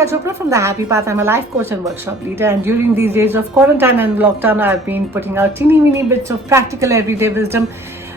Sonika Chopra from The Happy Path. I'm a life coach and workshop leader, and during these days of quarantine and lockdown, I've been putting out teeny weeny bits of practical everyday wisdom.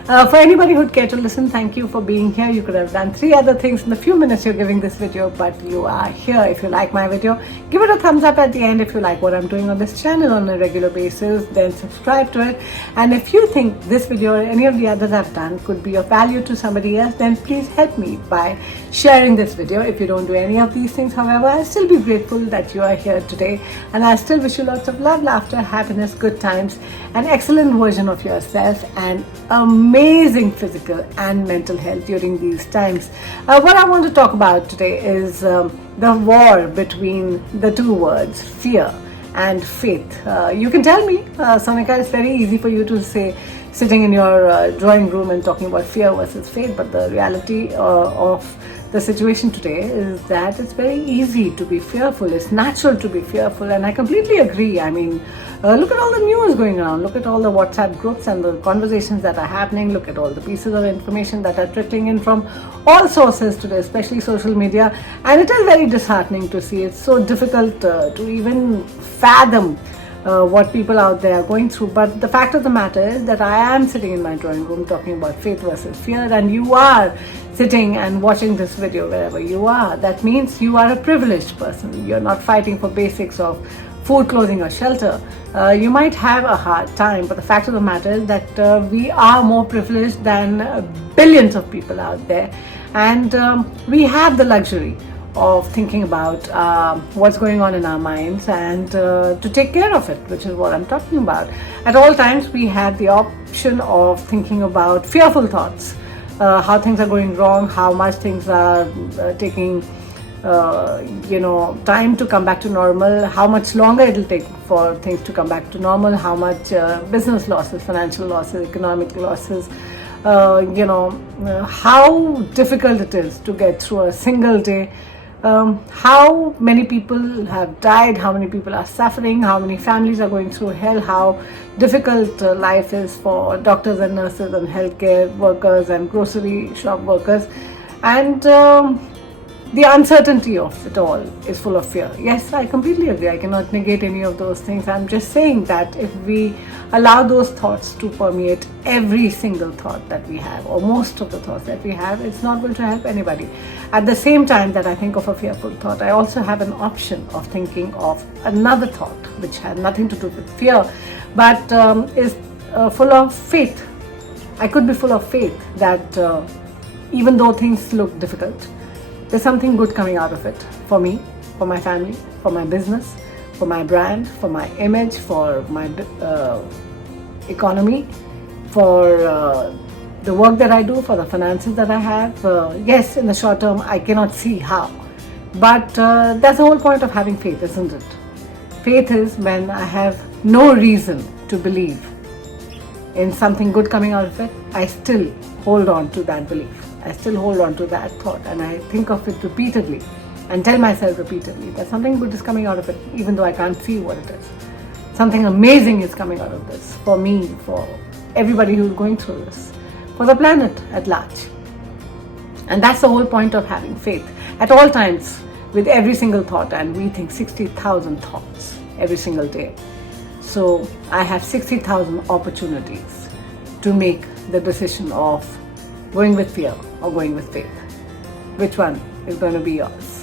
For anybody who'd care to listen, thank you for being here. You could have done 3 other things in the few minutes you're giving this video, but you are here. If you like my video, give it a thumbs up at the end. If you like what I'm doing on this channel on a regular basis, then subscribe to it. And if you think this video or any of the others I've done could be of value to somebody else, then please help me by sharing this video. If you don't do any of these things, however, I'll still be grateful that you are here today, and I still wish you lots of love, laughter, happiness, good times, an excellent version of yourself, and amazing physical and mental health during these times. What I want to talk about today is the war between the 2 words, fear and faith. You can tell me, Sonika, it's very easy for you to say sitting in your drawing room and talking about fear versus faith, but the reality of the situation today is that it's very easy to be fearful. It's natural to be fearful, and I completely agree. I mean, look at all the news going around. Look at all the WhatsApp groups and the conversations that are happening. Look at all the pieces of information that are trickling in from all sources today, especially social media. And it is very disheartening to see. It's so difficult to even fathom what people out there are going through. But the fact of the matter is that I am sitting in my drawing room talking about faith versus fear, and you are sitting and watching this video wherever you are. That means you are a privileged person. You're not fighting for basics of food, clothing, or shelter. You might have a hard time, but the fact of the matter is that we are more privileged than billions of people out there, and we have the luxury of thinking about what's going on in our minds and to take care of it, which is what I'm talking about. At all times, we have the option of thinking about fearful thoughts, how things are going wrong, how much things are taking time to come back to normal, how much longer it'll take for things to come back to normal, how much business losses, financial losses, economic losses, how difficult it is to get through a single day, how many people have died, how many people are suffering, how many families are going through hell, how difficult life is for doctors and nurses and healthcare workers and grocery shop workers, and the uncertainty of it all is full of fear. Yes, I completely agree. I cannot negate any of those things. I'm just saying that if we allow those thoughts to permeate every single thought that we have, or most of the thoughts that we have, it's not going to help anybody. At the same time that I think of a fearful thought, I also have an option of thinking of another thought which had nothing to do with fear, but is full of faith. I could be full of faith that even though things look difficult, there's something good coming out of it for me, for my family, for my business, for my brand, for my image, for my economy, for the work that I do, for the finances that I have. Yes, in the short term, I cannot see how. But that's the whole point of having faith, isn't it? Faith is when I have no reason to believe in something good coming out of it, I still hold on to that belief. I still hold on to that thought, and I think of it repeatedly and tell myself repeatedly that something good is coming out of it, even though I can't see what it is. Something amazing is coming out of this for me, for everybody who's going through this, for the planet at large. And that's the whole point of having faith at all times, with every single thought. And we think 60,000 thoughts every single day. So I have 60,000 opportunities to make the decision of going with fear or going with faith. Which one is going to be yours?